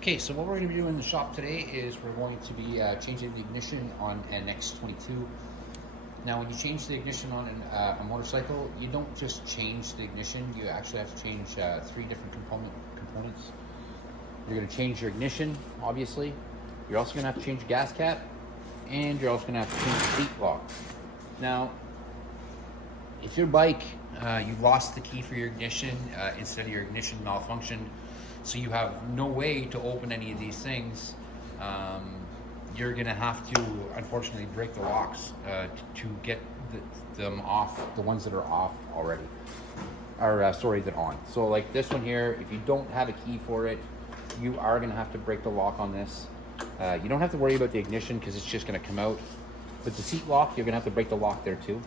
Okay, so what we're going to be doing in the shop today is we're going to be changing the ignition on an X22. Now, when you change the ignition on a motorcycle, you don't just change the ignition, you actually have to change 3 different components. You're going to change your ignition, obviously. You're also going to have to change your gas cap, and you're also going to have to change the seat lock. Now, if your bike, you lost the key for your ignition, instead of your ignition malfunctioned, so you have no way to open any of these things, you're gonna have to unfortunately break the locks to get them off, the ones that are off already, or sorry, that on. So like this one here, if you don't have a key for it, you are gonna have to break the lock on this. You don't have to worry about the ignition because it's just gonna come out, but the seat lock, you're gonna have to break the lock there too.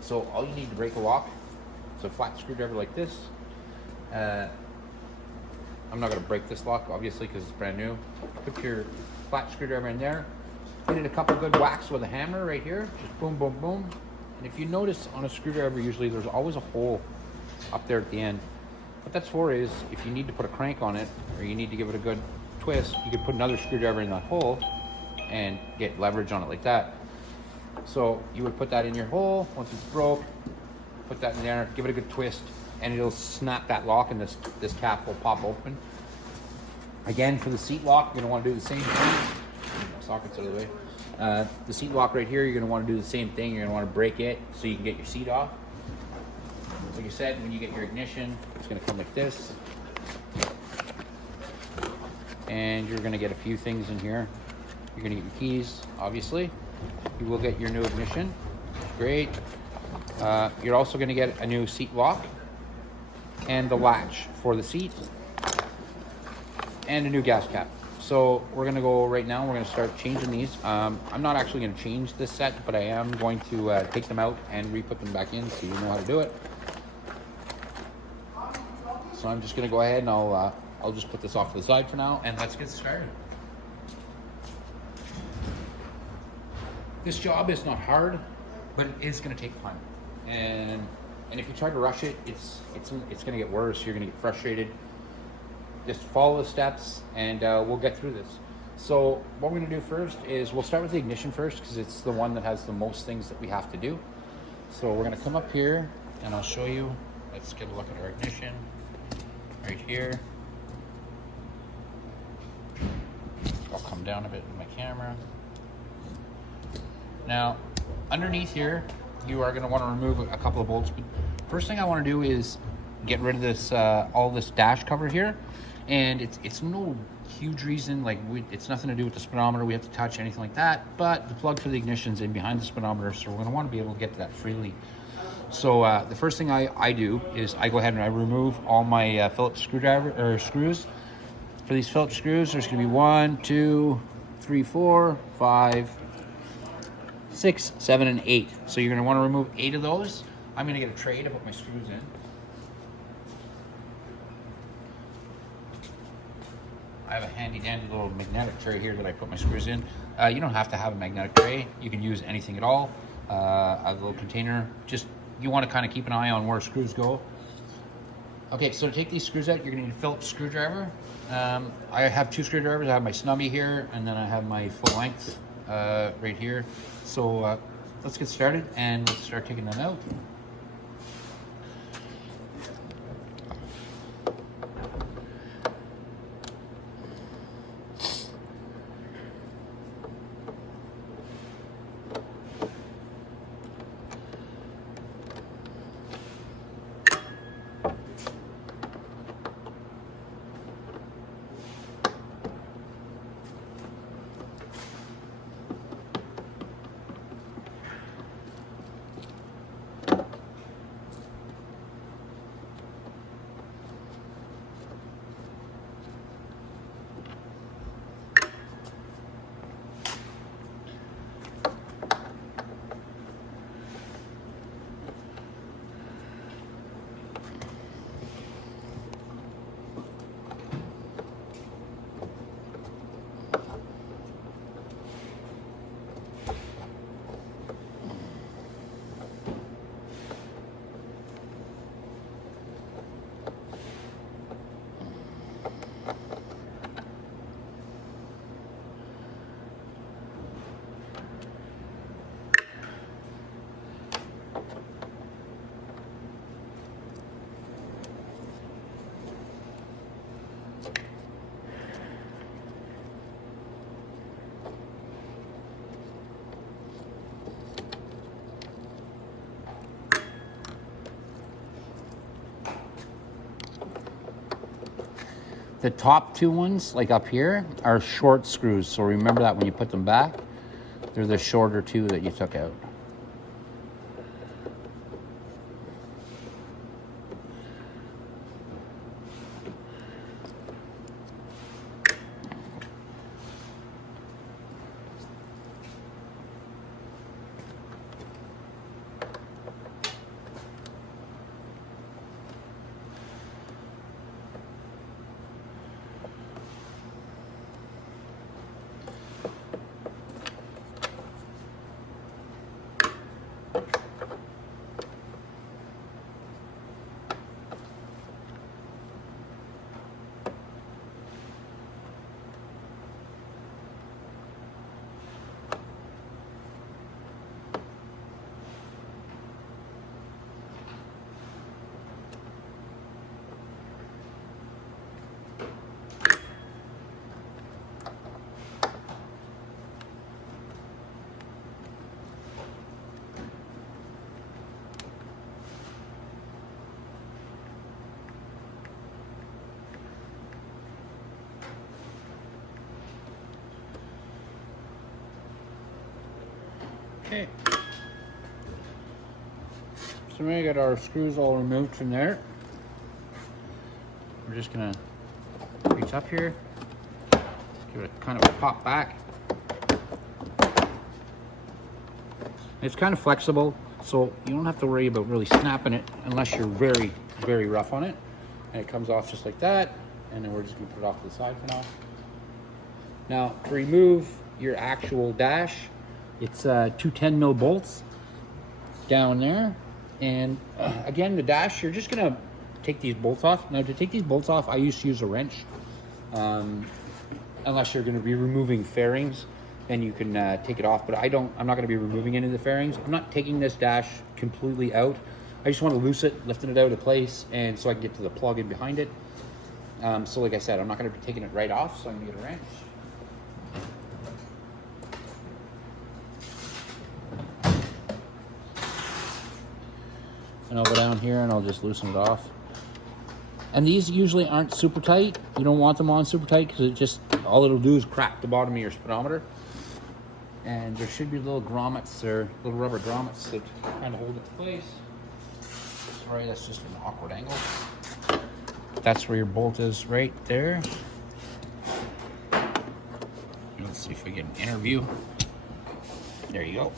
So all you need to break a lock, so a flat screwdriver like this. I'm not going to break this lock, obviously, because it's brand new. Put your flat screwdriver in there. Hit it a couple good whacks with a hammer right here. Just boom, boom, boom. And if you notice on a screwdriver, usually there's always a hole up there at the end. What that's for is, if you need to put a crank on it, or you need to give it a good twist, you can put another screwdriver in that hole and get leverage on it like that. So you would put that in your hole. Once it's broke, put that in there, give it a good twist, and it'll snap that lock, and this cap will pop open. Again, for the seat lock, you're gonna want to do the same thing. Sockets out of the way. The seat lock right here, you're gonna want to do the same thing. You're gonna want to break it so you can get your seat off. Like I said, when you get your ignition, it's gonna come like this. And you're gonna get a few things in here. You're gonna get your keys, obviously. You will get your new ignition. Great. You're also gonna get a new seat lock, and the latch for the seat, and a new gas cap. So we're gonna go right now, we're gonna start changing these. I'm not actually gonna change this set, but I am going to take them out and re-put them back in so you know how to do it. So I'm just gonna go ahead and I'll just put this off to the side for now, and let's get started. This job is not hard, but it is gonna take time. And if you try to rush it, it's going to get worse. You're going to get frustrated. Just follow the steps, and we'll get through this. So what we're going to do first is we'll start with the ignition first, because it's the one that has the most things that we have to do. So we're going to come up here, and I'll show you. Let's get a look at our ignition right here. I'll come down a bit with my camera. Now, underneath here, you are going to want to remove a couple of bolts. But first thing I want to do is get rid of this all this dash cover here, and it's no huge reason, like it's nothing to do with the speedometer we have to touch, anything like that, but the plug for the ignition's in behind the speedometer, so we're going to want to be able to get to that freely. So the first thing I do is I go ahead and I remove all my Phillips screwdriver or screws. For these Phillips screws, there's going to be 1, 2, 3, 4, 5, 6, 7, and 8. So you're going to want to remove 8 of those. I'm going to get a tray to put my screws in. I have a handy dandy little magnetic tray here that I put my screws in. You don't have to have a magnetic tray. You can use anything at all. A little container. Just, you want to kind of keep an eye on where screws go. Okay, so to take these screws out, you're going to need a Phillips screwdriver. I have 2 screwdrivers. I have my snubby here, and then I have my full length right here. So let's get started and let's start taking them out. The top two ones, like up here, are short screws. So remember that when you put them back, they're the shorter two that you took out. Okay, so we got our screws all removed from there. We're just gonna reach up here, give it kind of a pop back. It's kind of flexible, so you don't have to worry about really snapping it unless you're very, very rough on it. And it comes off just like that, and then we're just gonna put it off to the side for now. Now, to remove your actual dash, it's 2 10 mil bolts down there. And again, the dash, you're just gonna take these bolts off. Now to take these bolts off, I used to use a wrench. Unless you're gonna be removing fairings, then you can take it off, but I'm not gonna be removing any of the fairings. I'm not taking this dash completely out. I just wanna loose it, lifting it out of place, and so I can get to the plug in behind it. So like I said, I'm not gonna be taking it right off, so I'm gonna get a wrench. And I'll go down here and I'll just loosen it off. And these usually aren't super tight. You don't want them on super tight because it just, all it'll do is crack the bottom of your speedometer. And there should be little grommets or little rubber grommets that kind of hold it in place. Sorry, that's just an awkward angle. That's where your bolt is right there. Let's see if we get an interview. There you go.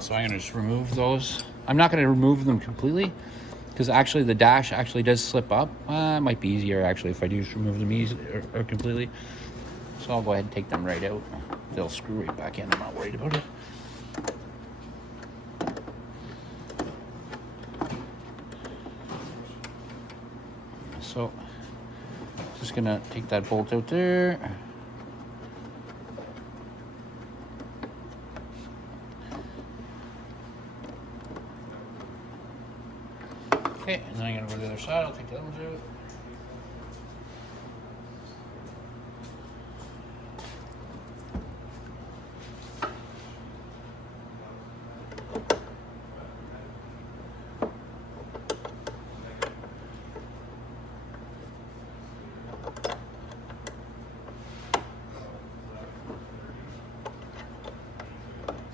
So I'm gonna just remove those. I'm not gonna remove them completely because actually the dash actually does slip up. It might be easier actually if I do just remove them easy or completely. So I'll go ahead and take them right out. They'll screw right back in, I'm not worried about it. So just gonna take that bolt out there. Okay, and then I'm gonna go to the other side. I'll take the other ones out.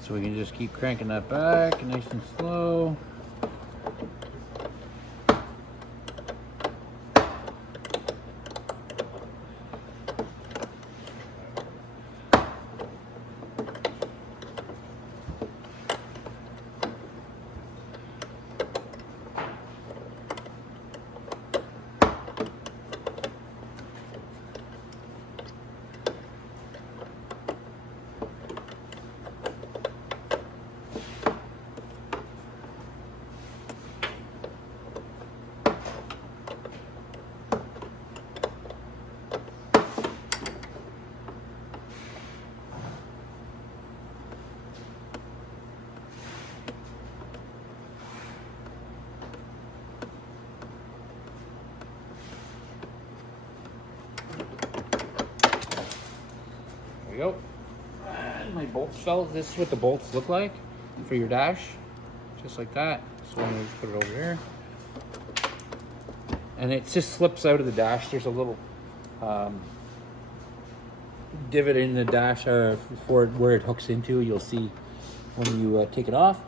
So we can just keep cranking that back, nice and slow. There we go. And my bolts fell. This is what the bolts look like for your dash. Just like that. So I'm going to just put it over here. and it just slips out of the dash. There's a little divot in the dash for where it hooks into. You'll see when you take it off.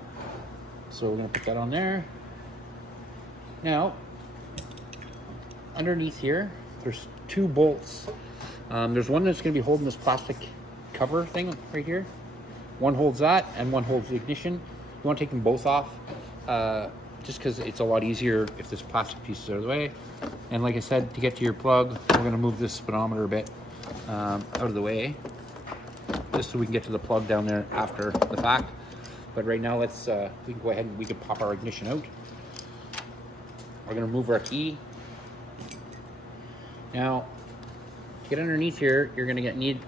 So we're going to put that on there. Now, underneath here, there's 2 bolts. There's one that's going to be holding this plastic cover thing right here. One holds that, and one holds the ignition. You want to take them both off, just because it's a lot easier if this plastic piece is out of the way. And like I said, to get to your plug, we're going to move this speedometer a bit out of the way, just so we can get to the plug down there after the fact. But right now, let's we can go ahead and we can pop our ignition out. We're going to move our key. Now, to get underneath here, you're going to need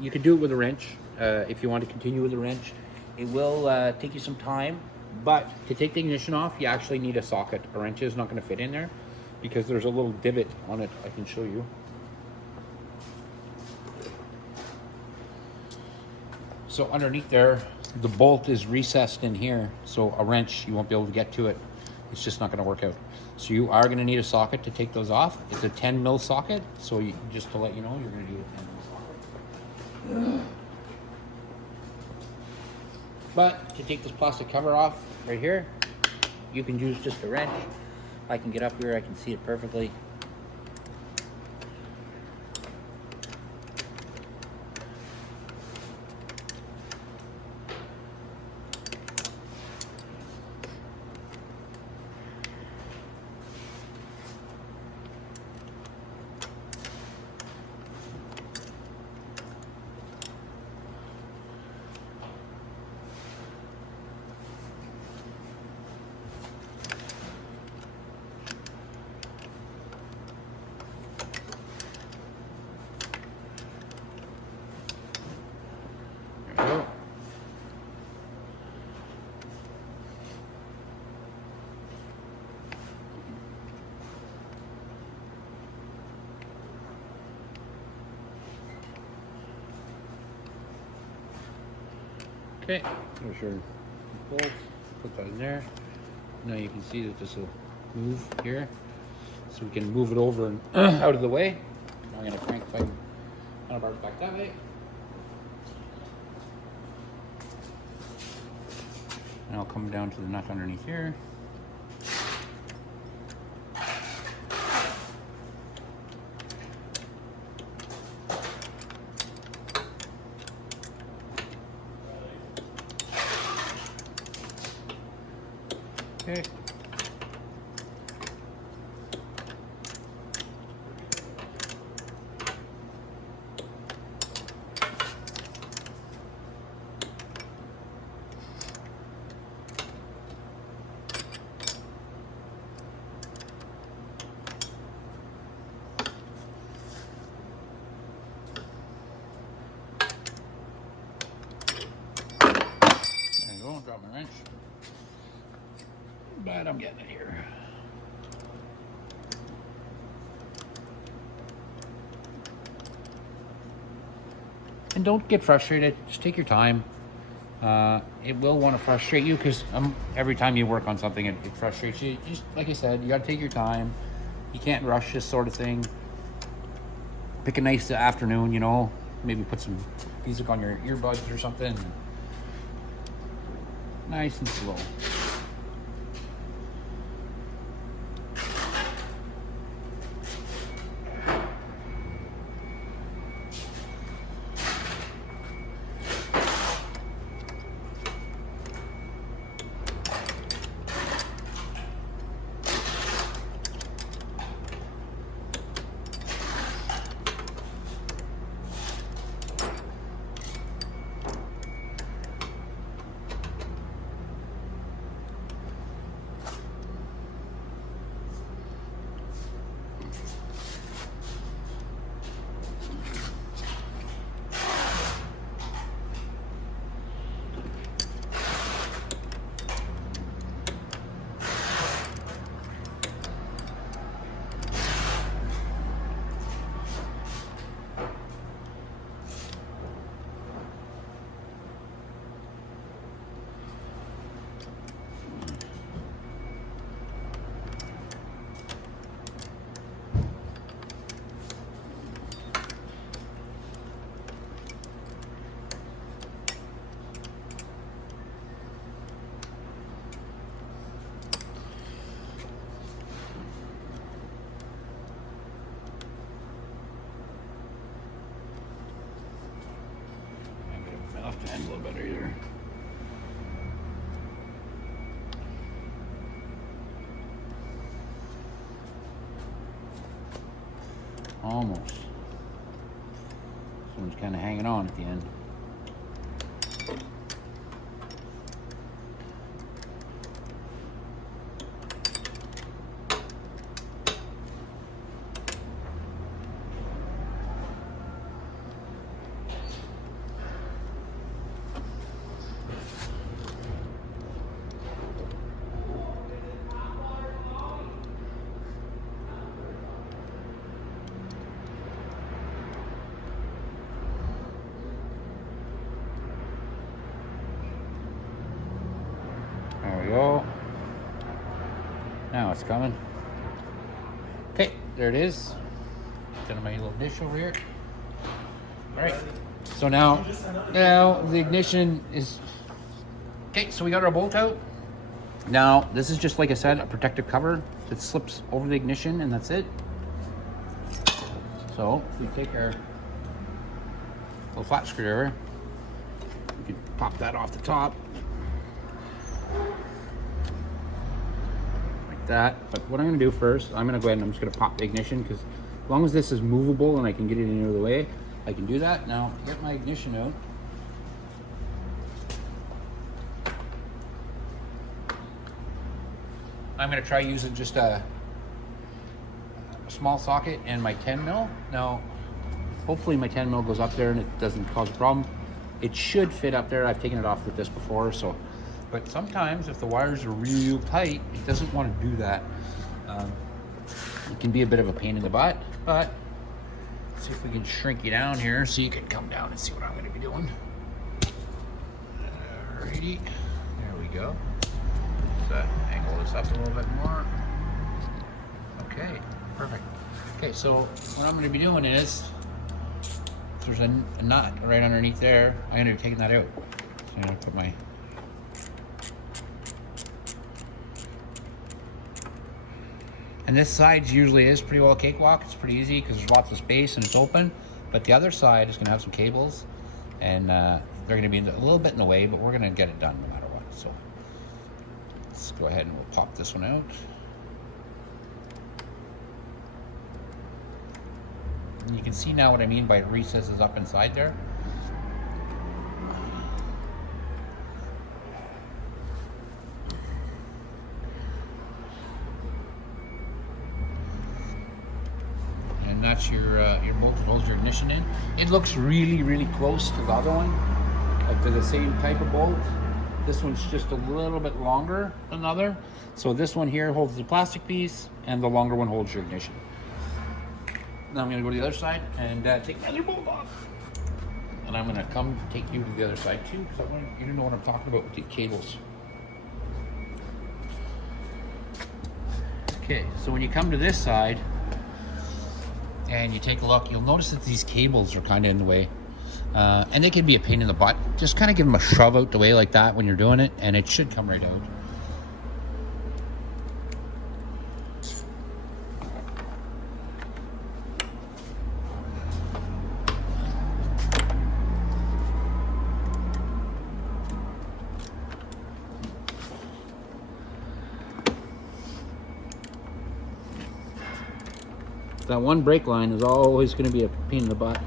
you can do it with a wrench if you want to continue with a wrench. It will take you some time, but to take the ignition off, you actually need a socket. A wrench is not going to fit in there because there's a little divot on it. I can show you. So underneath there, the bolt is recessed in here, so a wrench, you won't be able to get to it. It's just not going to work out. So you are going to need a socket to take those off. It's a 10 mil socket, so just to let you know, you're going to need a 10 mil socket. But to take this plastic cover off right here, you can use just a wrench. I can get up here, I can see it perfectly. Okay, there's your bolts. Put that in there. Now you can see that this will move here, so we can move it over and out of the way. Now I'm going to crank the handlebars back that way. And I'll come down to the nut underneath here. Okay. There you go, drop my wrench. But I'm getting it here. And don't get frustrated, just take your time. It will want to frustrate you because every time you work on something, it frustrates you. Just like I said, you got to take your time. You can't rush this sort of thing. Pick a nice afternoon, you know, maybe put some music on your earbuds or something. Nice and slow. Almost. This one's kind of hanging on at the end. There we go. Now it's coming. Okay, there it is. Got my little dish over here. All right. So now the ignition is okay. So we got our bolt out. Now this is just, like I said, a protective cover that slips over the ignition, and that's it. So if we take our little flat screwdriver, we can pop that off the top. Like that. But what I'm going to do first, I'm going to go ahead and I'm just going to pop the ignition, because as long as this is movable and I can get it in the way, I can do that. Now, get my ignition out. I'm going to try using just a small socket and my 10 mil. Now, hopefully my 10 mil goes up there and it doesn't cause a problem. It should fit up there. I've taken it off with this before, so. But sometimes if the wires are real tight, it doesn't want to do that. It can be a bit of a pain in the butt, but let's see if we can shrink you down here so you can come down and see what I'm going to be doing. Alrighty, there we go. Let's angle this up a little bit more. Okay, perfect. Okay, so what I'm going to be doing is, there's a nut right underneath there. I'm going to be taking that out. So I'm going to put my and this side usually is pretty well a cakewalk. It's pretty easy because there's lots of space and it's open. But the other side is going to have some cables, and they're going to be a little bit in the way, but we're going to get it done no matter what. So let's go ahead and we'll pop this one out. And you can see now what I mean by recesses up inside there. And that's your bolt that holds your ignition in. It looks really, really close to the other one, to the same type of bolt. This one's just a little bit longer than the other. So this one here holds the plastic piece, and the longer one holds your ignition. Now I'm going to go to the other side and take the other bolt off. And I'm going to come take you to the other side too, because I want you to know what I'm talking about with the cables. Okay, so when you come to this side and you take a look, you'll notice that these cables are kind of in the way. And they can be a pain in the butt. Just kind of give them a shove out the way like that when you're doing it, and it should come right out. That one brake line is always going to be a pain in the butt.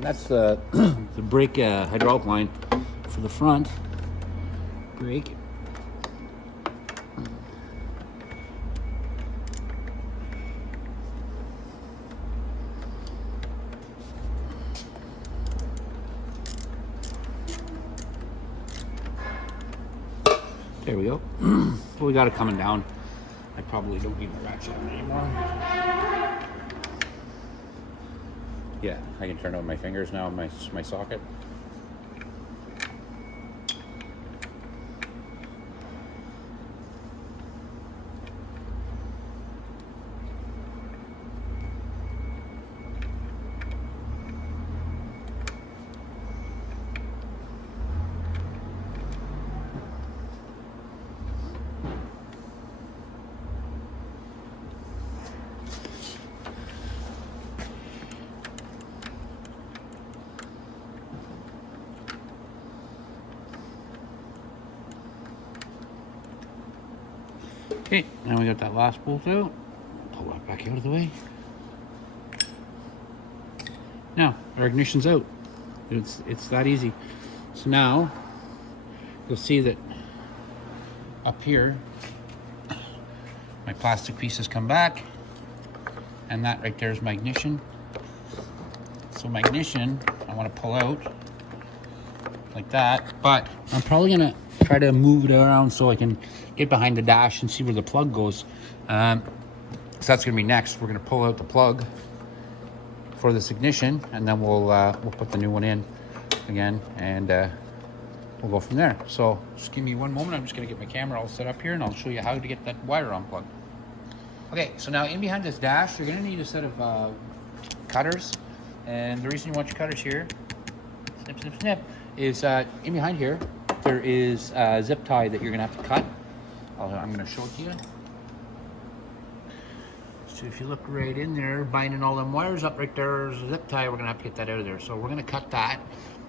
That's the brake hydraulic line for the front brake. There we go. Well, we got it coming down. I probably don't need my ratchet anymore. Yeah, I can turn on my fingers now, my socket. Okay, now we got that last bolt out. Pull that back out of the way. Now our ignition's out. It's that easy. So now you'll see that up here my plastic pieces come back, and that right there is my ignition. So my ignition I want to pull out like that, but I'm probably gonna try to move it around so I can get behind the dash and see where the plug goes. So that's gonna be next. We're gonna pull out the plug for this ignition, and then we'll put the new one in again, and we'll go from there. So just give me one moment. I'm just gonna get my camera all set up here, and I'll show you how to get that wire unplugged. Okay, so now in behind this dash, you're gonna need a set of cutters, and the reason you want your cutters here, snip, snip, snip, is in behind here there is a zip tie that you're gonna have to cut. I'm gonna show it to you. So if you look right in there, binding all them wires up right there is a zip tie. We're gonna have to get that out of there. So we're gonna cut that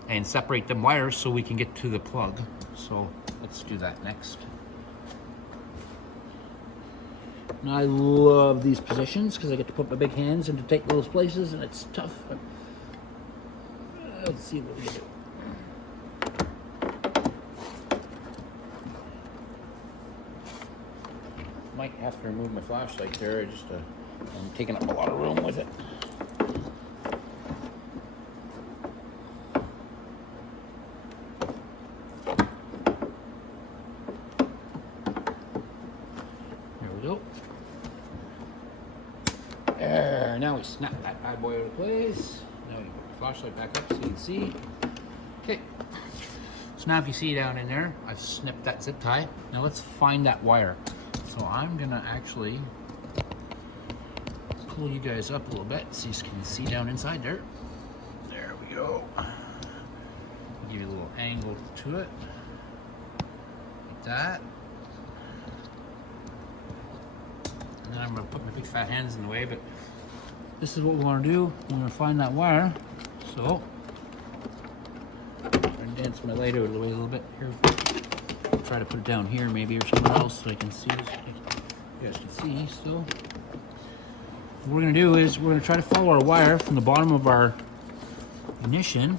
and separate them wires so we can get to the plug. So let's do that next. And I love these positions because I get to put my big hands into tight little places, and it's tough. Let's see what we can do. Might have to remove my flashlight there. I'm taking up a lot of room with it. There we go. There, now we snap that bad boy out of place. Now we put the flashlight back up so you can see. Okay. So now if you see down in there, I've snipped that zip tie. Now let's find that wire. So I'm gonna actually pull you guys up a little bit so you can see down inside there. There we go. Give you a little angle to it, like that. And then I'm gonna put my big fat hands in the way, but this is what we wanna do. We're gonna find that wire. So, I'm gonna dance my light out of the way a little bit here. Try to put it down here maybe or somewhere else so I can see. You guys can see still. What we're gonna do is we're gonna try to follow our wire from the bottom of our ignition.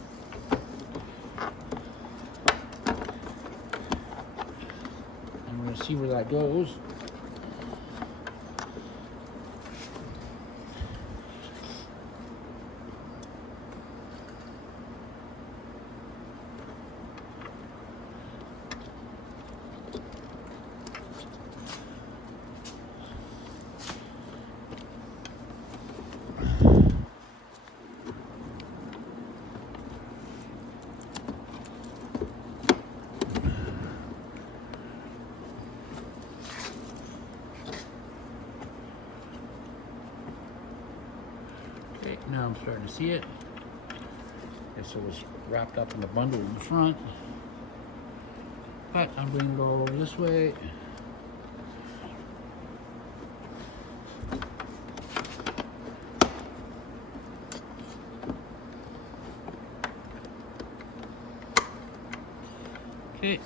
And we're gonna see where that goes. Okay, now I'm starting to see it. Guess it was wrapped up in the bundle in the front. But I'm bringing it all over this way. Okay.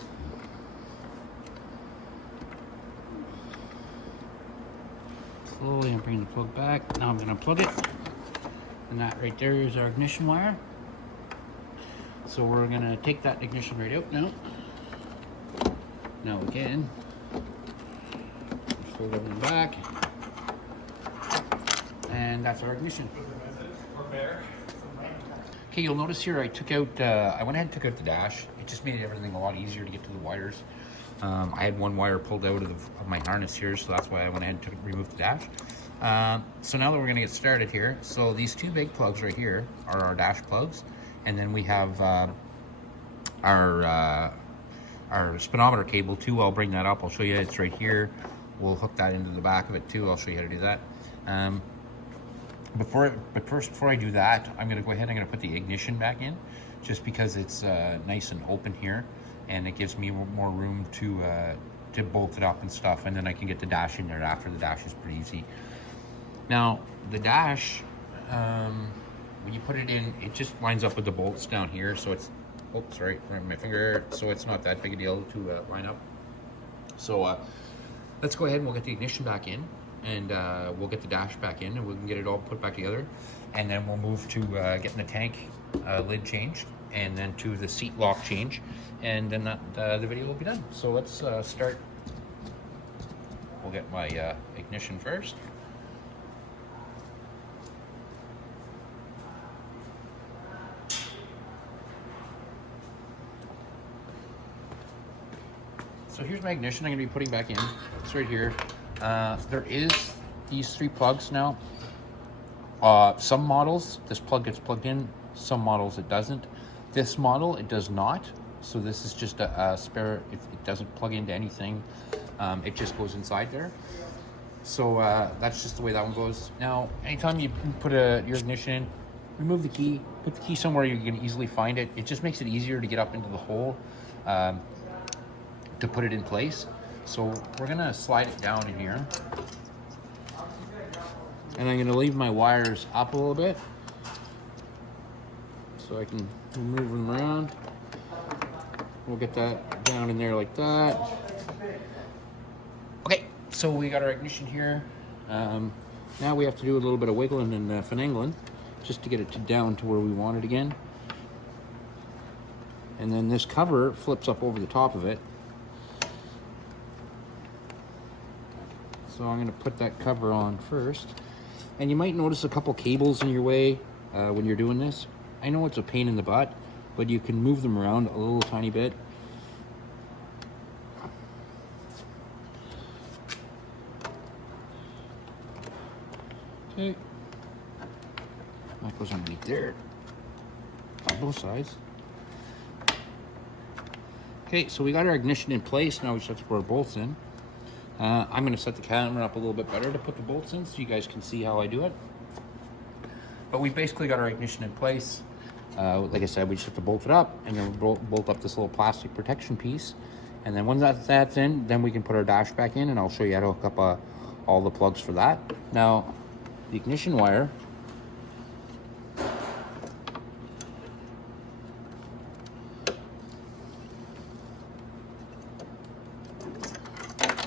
Slowly I'm bringing the plug back. Now I'm going to plug it. And that right there is our ignition wire. So we're going to take that ignition right out now. Now again, fold everything back. And that's our ignition. Okay, you'll notice here I took out, I went ahead and took out the dash. It just made everything a lot easier to get to the wires. I had one wire pulled out of my harness here, so that's why I went ahead and removed the dash. So now that we're gonna get started here, so these two big plugs right here are our dash plugs, and then we have our speedometer cable too. I'll bring that up, I'll show you, it's right here. We'll hook that into the back of it too. I'll show you how to do that. Before I do that, I'm gonna go ahead and I'm gonna put the ignition back in, just because it's nice and open here, and it gives me more room to bolt it up and stuff, and then I can get the dash in there after. The dash is pretty easy. Now the dash, when you put it in, it just lines up with the bolts down here, so it's, oops, sorry, my finger, so it's not that big a deal to line up. So let's go ahead and we'll get the ignition back in, and we'll get the dash back in, and we can get it all put back together, and then we'll move to getting the tank lid changed, and then to the seat lock change, and then the video will be done. So let's start. We'll get my ignition first. So here's my ignition I'm going to be putting back in. It's right here. There is these 3 plugs now. Some models, this plug gets plugged in. Some models it doesn't. This model, it does not. So this is just a spare. It doesn't plug into anything. It just goes inside there. So that's just the way that one goes. Now, anytime you put your ignition in, remove the key. Put the key somewhere you can easily find it. It just makes it easier to get up into the hole to put it in place. So we're gonna slide it down in here. And I'm gonna leave my wires up a little bit so I can move them around. We'll get that down in there like that. Okay, so we got our ignition here. Now we have to do a little bit of wiggling and finagling just to get it down to where we want it again. And then this cover flips up over the top of it. So I'm going to put that cover on first. And you might notice a couple cables in your way when you're doing this. I know it's a pain in the butt, but you can move them around a little tiny bit. Okay. That goes underneath there on both sides. Okay, so we got our ignition in place. Now we just have to put our bolts in. I'm going to set the camera up a little bit better to put the bolts in so you guys can see how I do it. But we basically got our ignition in place. Like I said, we just have to bolt it up, and then we'll bolt up this little plastic protection piece. And then once that's in, then we can put our dash back in, and I'll show you how to hook up all the plugs for that. Now, the ignition wire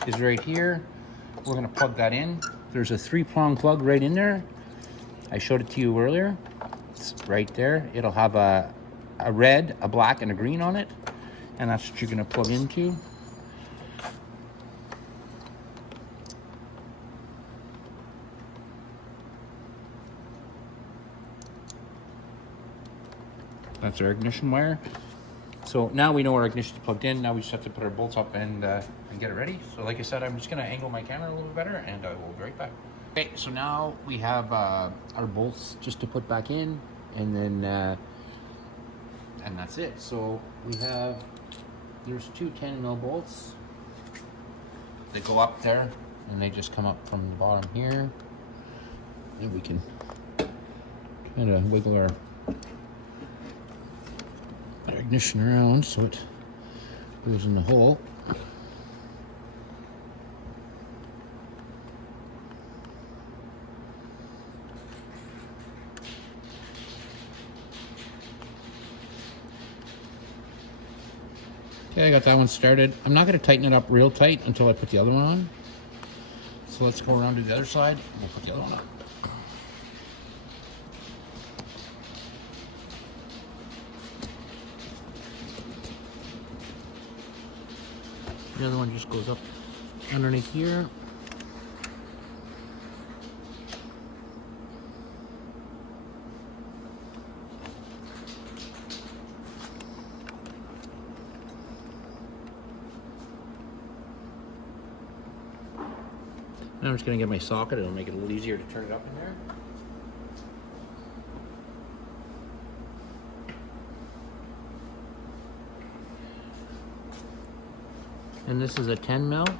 is right here. We're going to plug that in. There's a 3-prong plug right in there. I showed it to you earlier. It's right there. It'll have a red, a black, and a green on it, and that's what you're going to plug into. That's our ignition wire. So now we know our ignition is plugged in. Now we just have to put our bolts up and get it ready. So like I said, I'm just going to angle my camera a little better, and I will be right back. Okay, so now we have our bolts just to put back in, and then and that's it. So there's 2 10mm bolts. They go up there, and they just come up from the bottom here. And we can kind of wiggle our ignition around so it goes in the hole. Okay, I got that one started. I'm not going to tighten it up real tight until I put the other one on. So let's go around to the other side and we'll put the other one up. The other one just goes up underneath here. Now I'm just going to get my socket. It'll make it a little easier to turn it up in there. And this is a 10mm.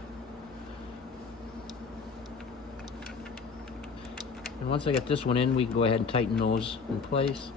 And once I get this one in, we can go ahead and tighten those in place.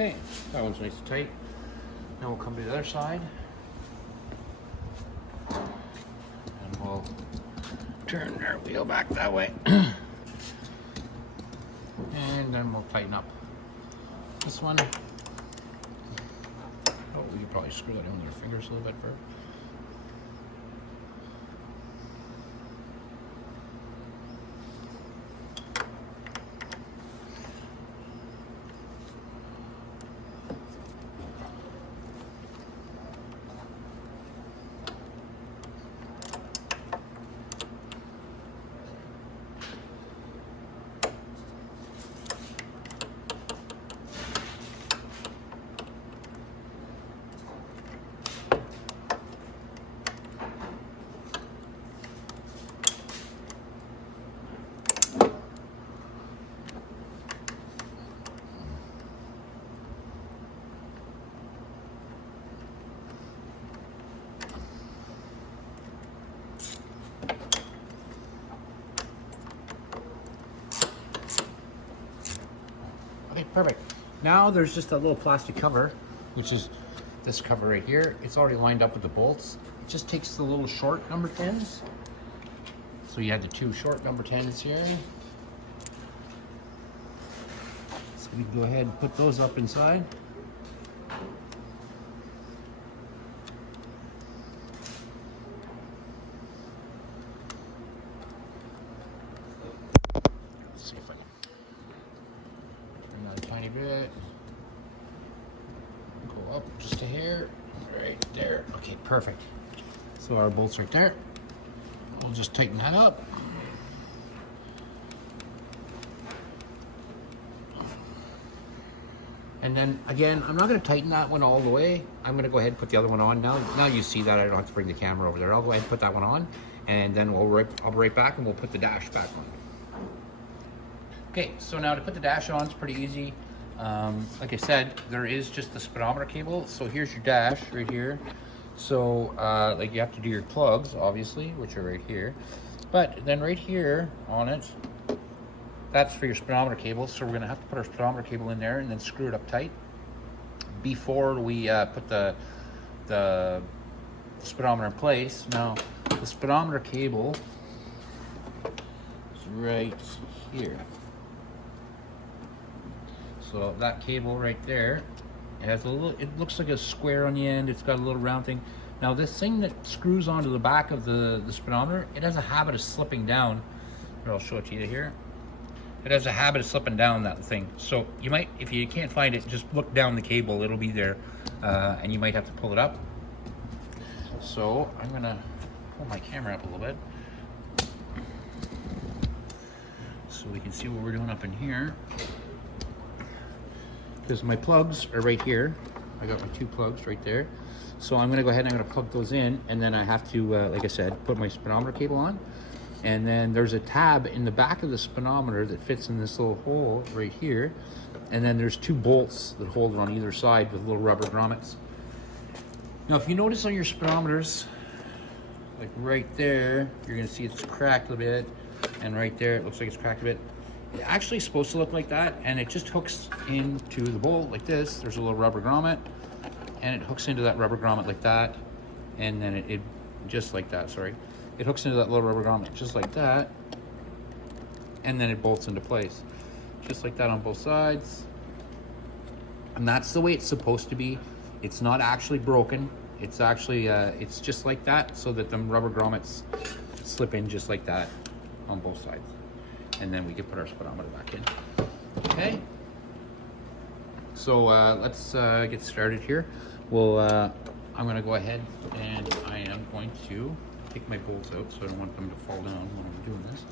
Okay, that one's nice and tight. Now we'll come to the other side. And we'll turn our wheel back that way. And then we'll tighten up this one. Oh, we could probably screw that in with our fingers a little bit first. Okay, perfect. Now there's just a little plastic cover, which is this cover right here. It's already lined up with the bolts. It just takes the little short number 10s. So you have the two short number 10s here. So we can go ahead and put those up inside. Let's see if I can turn that a tiny bit. Go up just a hair. Right there. Okay, perfect. So our bolts right there. We'll just tighten that up. And then again, I'm not going to tighten that one all the way. I'm going to go ahead and put the other one on. Now you see that I don't have to bring the camera over there. I'll go ahead and put that one on, and then I'll be right back and we'll put the dash back on. Okay, so now to put the dash on, it's pretty easy. Like I said, there is just the speedometer cable. So here's your dash right here. So like you have to do your plugs, obviously, which are right here. But then right here on it, that's for your speedometer cable. So we're gonna have to put our speedometer cable in there and then screw it up tight before we put the speedometer in place. Now, the speedometer cable is right here. So that cable right there, it has a little, it looks like a square on the end. It's got a little round thing. Now this thing that screws onto the back of the speedometer, it has a habit of slipping down. Here, I'll show it to you here. It has a habit of slipping down, that thing. So you might, if you can't find it, just look down the cable, it'll be there. And you might have to pull it up. So I'm gonna pull my camera up a little bit so we can see what we're doing up in here. Because my plugs are right here. I got my two plugs right there. So I'm gonna go ahead and I'm gonna plug those in, and then I have to, like I said, put my speedometer cable on. And then there's a tab in the back of the speedometer that fits in this little hole right here. And then there's two bolts that hold it on either side with little rubber grommets. Now, if you notice on your speedometers, like right there, you're gonna see it's cracked a bit. And right there, it looks like it's cracked a bit. It's actually supposed to look like that, and it just hooks into the bolt like this. There's a little rubber grommet, and it hooks into that rubber grommet like that, and then it just like that, sorry. It hooks into that little rubber grommet just like that, and then it bolts into place. Just like that on both sides. And that's the way it's supposed to be. It's not actually broken. It's actually, it's just like that, so that the rubber grommets slip in just like that on both sides. And then we can put our speedometer back in. Okay. So let's get started here. Well, I'm gonna go ahead and I am going to take my bolts out, so I don't want them to fall down when I'm doing this.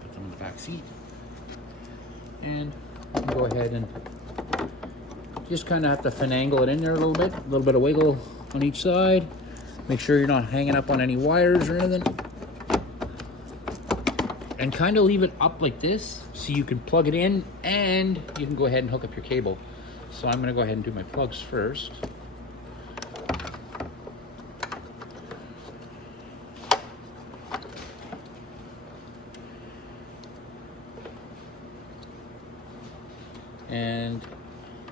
Put them in the back seat. And go ahead and just kind of have to finagle it in there a little bit of wiggle on each side. Make sure you're not hanging up on any wires or anything. And kind of leave it up like this so you can plug it in and you can go ahead and hook up your cable. So I'm going to go ahead and do my plugs first. and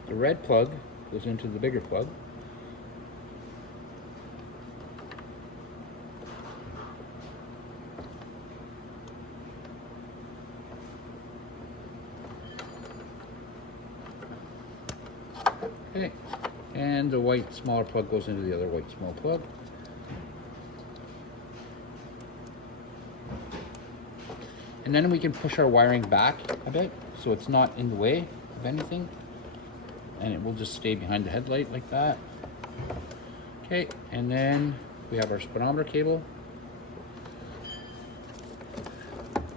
the red plug goes into the bigger plug. Okay, and the white smaller plug goes into the other white small plug. And then we can push our wiring back a bit so it's not in the way of anything, and it will just stay behind the headlight like that. Okay, and then we have our speedometer cable.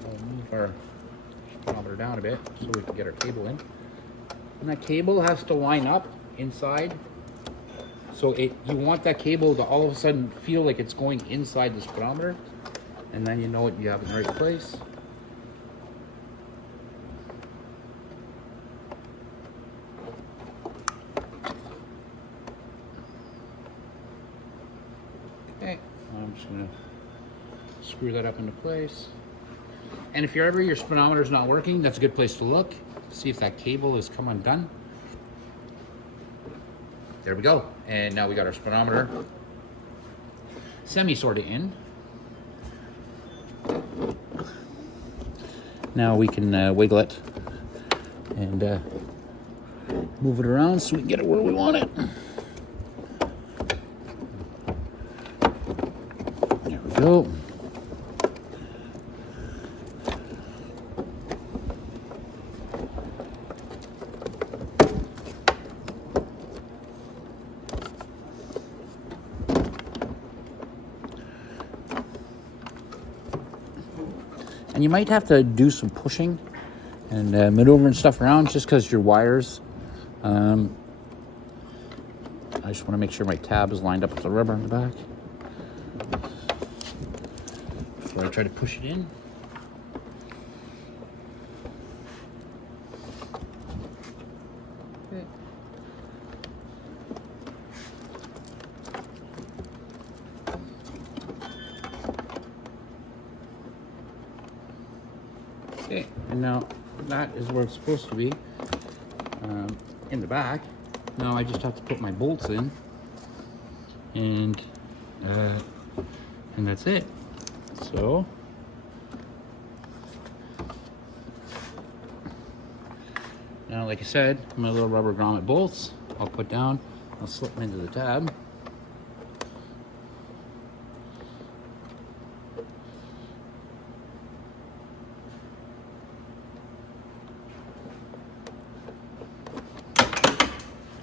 We'll move our speedometer down a bit so we can get our cable in. And that cable has to line up inside. So you want that cable to all of a sudden feel like it's going inside the speedometer, and then you know you have it in the right place. Okay, I'm just gonna screw that up into place. And if your speedometer is not working, that's a good place to look. See if that cable is come undone. There we go. And now we got our speedometer sort of in. Now we can wiggle it and move it around so we can get it where we want it. There we go. And you might have to do some pushing and maneuvering stuff around just because your wires. I just want to make sure my tab is lined up with the rubber on the back before I try to push it in. Okay. Okay, and now that is where it's supposed to be, in the back. Now I just have to put my bolts in, and that's it. So now, like I said, my little rubber grommet bolts I'll put down. I'll slip them into the tab.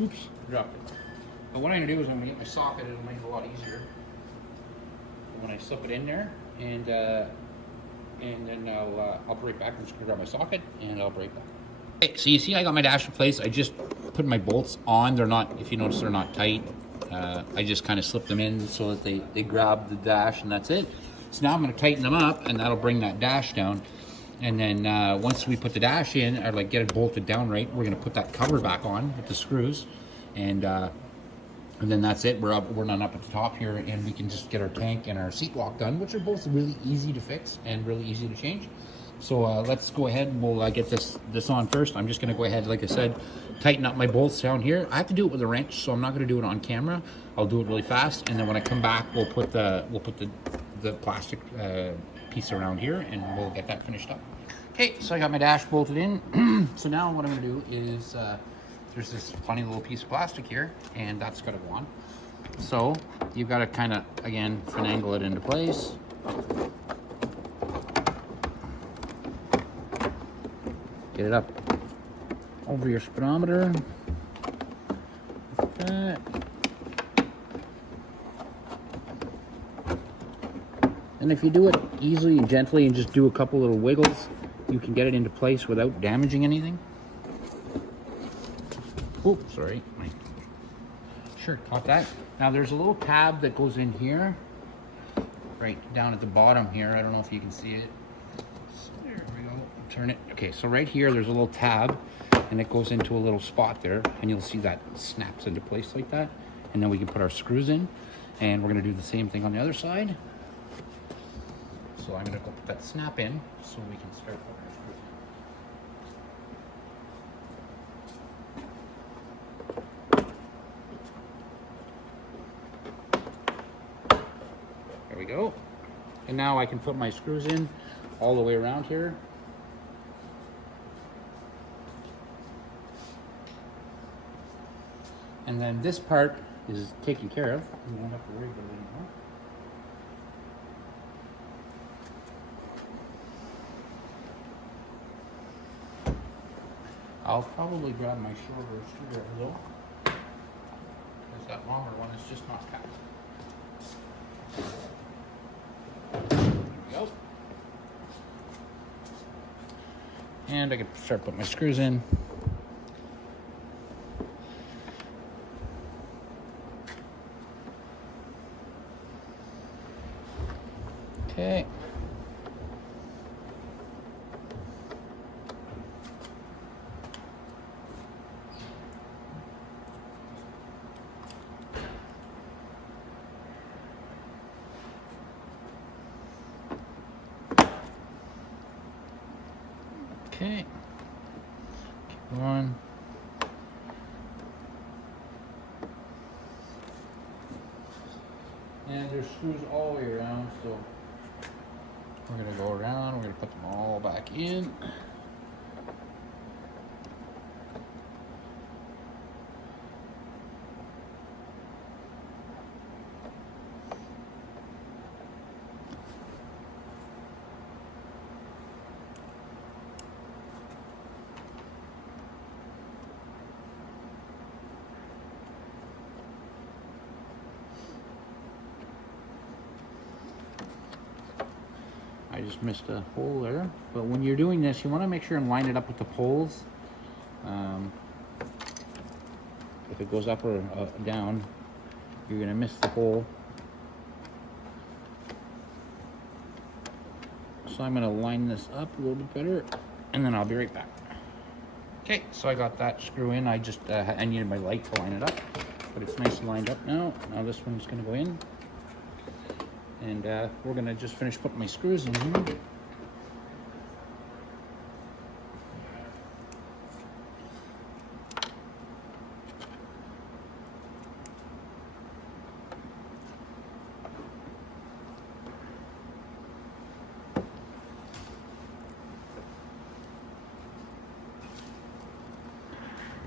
Oops, dropped it. But what I'm going to do is I'm going to get my socket. It'll make it a lot easier when I slip it in there, and then I'll be right back. I'm just going to grab my socket, and I'll be right back. Okay, so you see I got my dash in place. I just put my bolts on. They're not, if you notice, they're not tight. I just kind of slip them in so that they grab the dash, and that's it. So now I'm going to tighten them up, and that'll bring that dash down. And then once we put the dash in, or like get it bolted down right, we're going to put that cover back on with the screws, and then that's it. We're not up at the top here, and we can just get our tank and our seat lock done, which are both really easy to fix and really easy to change. So let's go ahead and we'll get this on first. I'm just going to go ahead, like I said, tighten up my bolts down here. I have to do it with a wrench, so I'm not going to do it on camera. I'll do it really fast, and then when I come back, we'll put the plastic piece around here, and we'll get that finished up. Okay, so I got my dash bolted in. So now what I'm going to do is there's this funny little piece of plastic here, and that's got to go on. So you've got to kind of, again, finagle it into place. Get it up over your speedometer, like that. And if you do it easily and gently and just do a couple little wiggles, you can get it into place without damaging anything. Oh, sorry, my shirt caught that. Now there's a little tab that goes in here, right down at the bottom here. I don't know if you can see it. So there we go. Turn it. Okay, so right here there's a little tab, and it goes into a little spot there, and you'll see that snaps into place like that. And then we can put our screws in, and we're going to do the same thing on the other side. So I'm going to go put that snap in so we can start putting our screws And now I can put my screws in all the way around here. And then this part is taken care of. You won't have to worry about it anymore. I'll probably grab my shorter screwdriver though, because that longer one is just not cut. There we go. And I can start putting my screws in. Okay. Okay. Keep going. And there's screws all the way around, so we're going to go around, we're going to put them all back in. I just missed a hole there, but when you're doing this, you want to make sure and line it up with the poles. If it goes up or down, you're going to miss the hole. So I'm going to line this up a little bit better, and then I'll be right back. Okay, so I got that screw in. I just I needed my light to line it up, but it's nice and lined up now. Now this one's going to go in. And we're going to just finish putting my screws in here.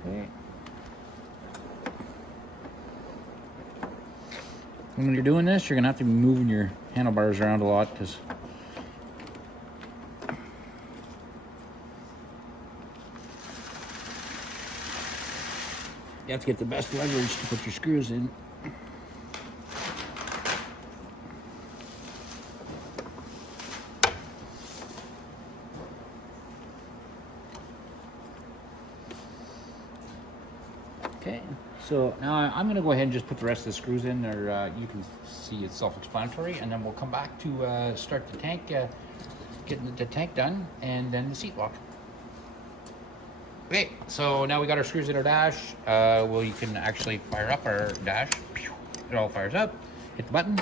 Okay. When you're doing this, you're going to have to be moving your handlebars around a lot because you have to get the best leverage to put your screws in. Okay, so now I'm going to go ahead and just put the rest of the screws in there. You can see it's self-explanatory, and then we'll come back to start the tank, getting the tank done, and then the seat lock. Okay, so now we got our screws in our dash. Well, you can actually fire up our dash. It all fires up. Hit the button.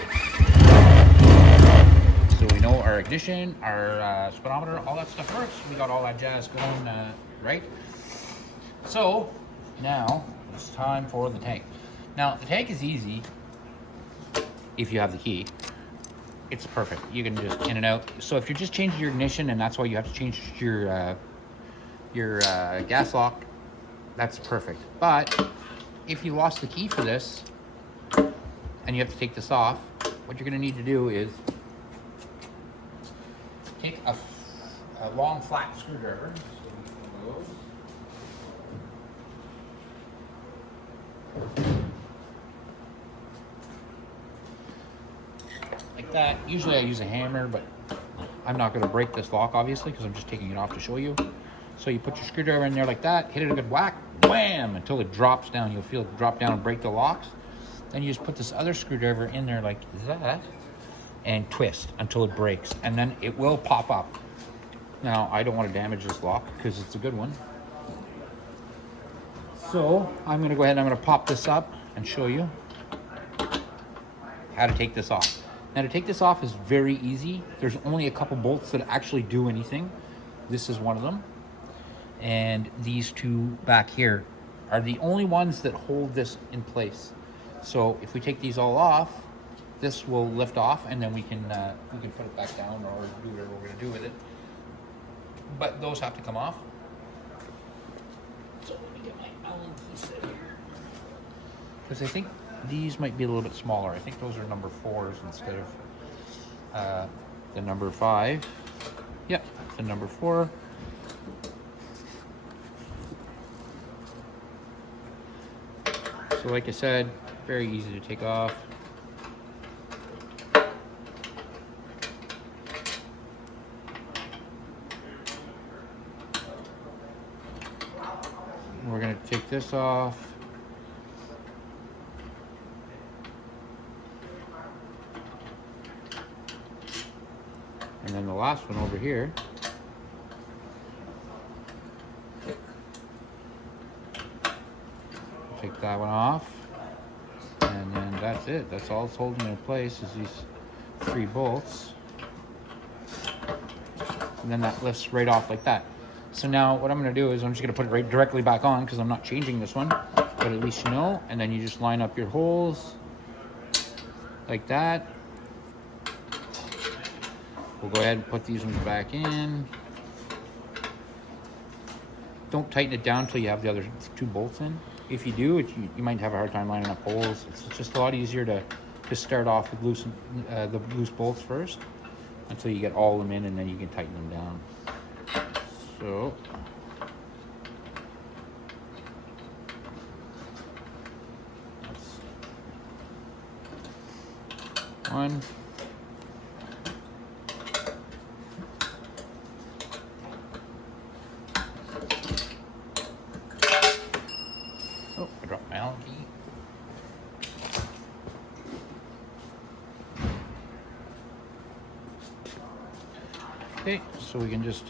So we know our ignition, our speedometer, all that stuff works. We got all that jazz going, right? So now it's time for the tank. Now the tank is easy if you have the key. It's perfect. You can just in and out. So if you're just changing your ignition, and that's why you have to change your gas lock, that's perfect. But if you lost the key for this and you have to take this off, what you're going to need to do is take a long flat screwdriver. Like that. Usually I use a hammer, but I'm not going to break this lock obviously because I'm just taking it off to show you. So you put your screwdriver in there like that, hit it a good whack, wham, until it drops down. You'll feel it drop down and break the locks. Then you just put this other screwdriver in there like that and twist until it breaks, and then it will pop up. Now, I don't want to damage this lock because it's a good one. So I'm going to go ahead and I'm going to pop this up and show you how to take this off. Now, to take this off is very easy. There's only a couple bolts that actually do anything. This is one of them. And these two back here are the only ones that hold this in place. So if we take these all off, this will lift off, and then we can put it back down or do whatever we're going to do with it. But those have to come off. So let me get my Allen key set here, because I think these might be a little bit smaller. I think those are number 4s instead of the number 5. Yep, the number 4. So like I said, very easy to take off. We're going to take this off. And then the last one over here. Take that one off. And then that's it. That's all it's holding in place is these 3 bolts. And then that lifts right off like that. So now what I'm going to do is I'm just going to put it right directly back on, because I'm not changing this one, but at least you know. And then you just line up your holes like that. We'll go ahead and put these ones back in. Don't tighten it down until you have the other 2 bolts in. If you do, you might have a hard time lining up holes. It's just a lot easier to start off with the loose bolts first until you get all of them in, and then you can tighten them down. So that's 1. Oh, I dropped my Allen key. Okay, so we can just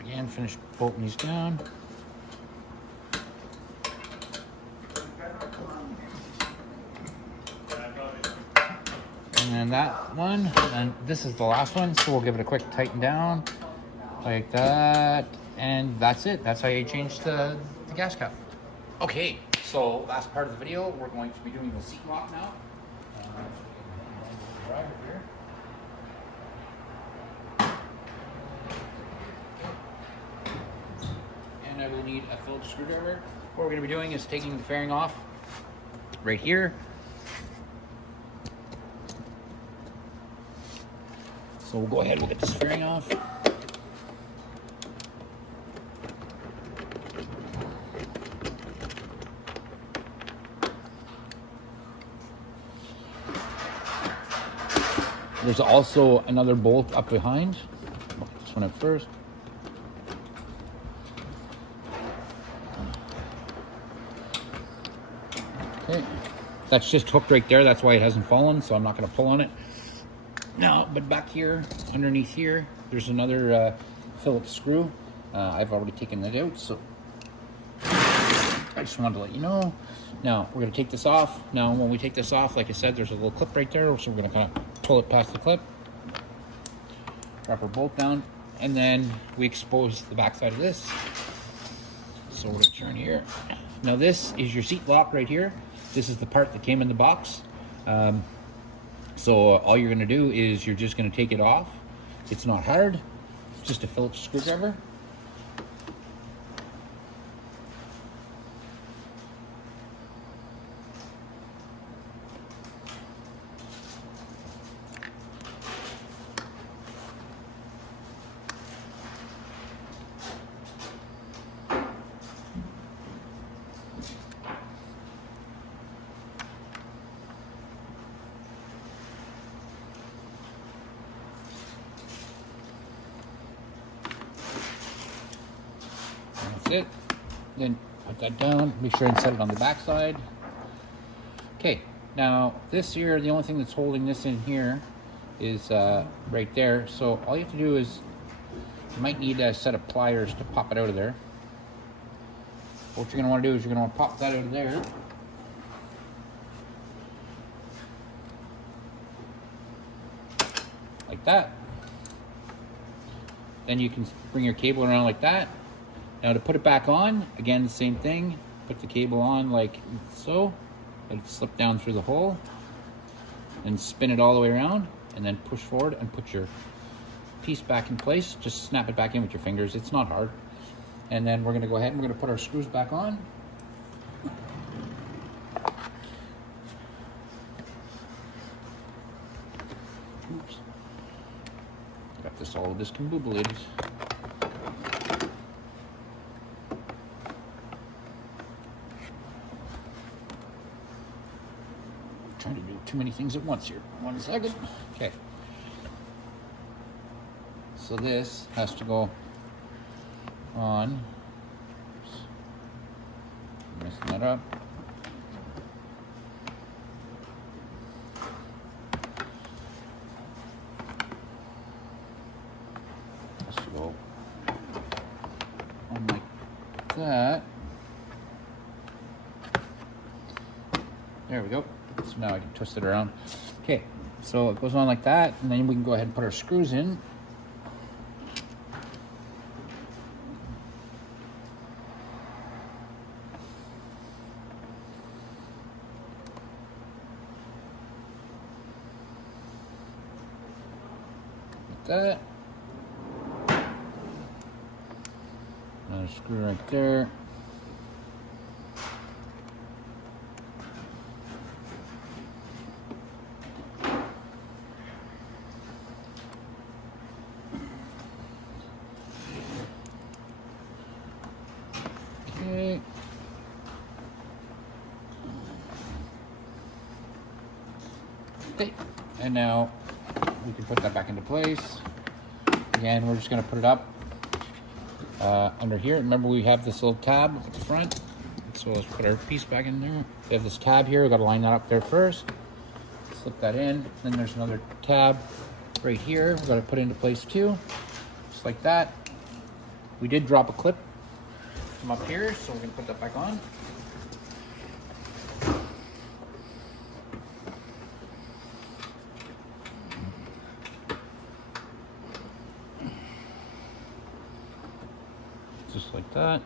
again finish bolting these down. And then that one, and this is the last one, so we'll give it a quick tighten down like that, and that's it. That's how you change the gas cap. Okay, so last part of the video, we're going to be doing the seat lock now. Driver here. And I will need a Phillips screwdriver. What we're going to be doing is taking the fairing off right here. So we'll go ahead, we'll get this fairing off. There's also another bolt up behind. I'll put this one up first. Okay, that's just hooked right there. That's why it hasn't fallen, so I'm not going to pull on it. Now, but back here, underneath here, there's another Phillips screw. I've already taken that out, so I just wanted to let you know. Now, we're going to take this off. Now, when we take this off, like I said, there's a little clip right there, so we're going to kind of pull it past the clip, drop our bolt down, and then we expose the back side of this. So we're going to turn here. Now, this is your seat lock right here. This is the part that came in the box. So all you're going to do is you're just going to take it off. It's not hard. It's just a Phillips screwdriver. It. Then put that down, make sure and set it on the back side. Okay, now this here, the only thing that's holding this in here is right there. So all you have to do is, you might need a set of pliers to pop it out of there. What you're going to want to do is you're going to want to pop that out of there. Like that. Then you can bring your cable around like that. Now to put it back on, again, the same thing. Put the cable on like so. Let it slip down through the hole. and spin it all the way around, and then push forward and put your piece back in place. Just snap it back in with your fingers. It's not hard. And then we're going to go ahead and we're going to put our screws back on. Oops. Got this all discombobulated. Trying to do too many things at once here. 1 second. Okay. So this has to go on. Oops. Messing that up. Has to go on like that. There we go. So now I can twist it around. Okay, so it goes on like that, and then we can go ahead and put our screws in. Like that. Another screw right there. Okay. Okay, and now we can put that back into place. Again, we're just going to put it up under here. Remember, we have this little tab at the front, so let's put our piece back in there. We have this tab here. We've got to line that up there first. Slip that in. Then there's another tab right here. We've got to put it into place too, just like that. We did drop a clip from up here, so we're going to put that back on. Just like that.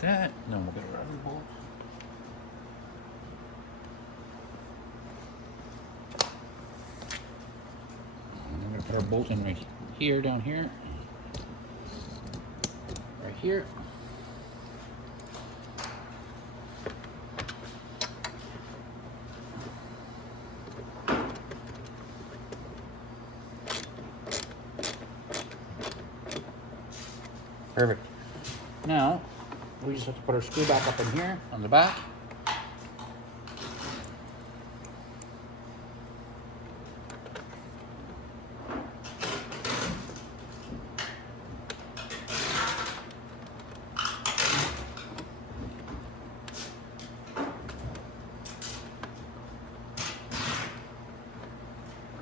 That. No, we'll get a rubber bolt. And we're going to put our bolt in right here, down here. Right here. Perfect. Now, we just have to put our screw back up in here on the back.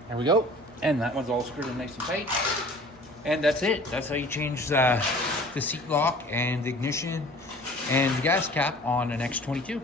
There we go. And that one's all screwed in nice and tight. And that's it. That's how you change the seat lock and the ignition and the gas cap on an X22.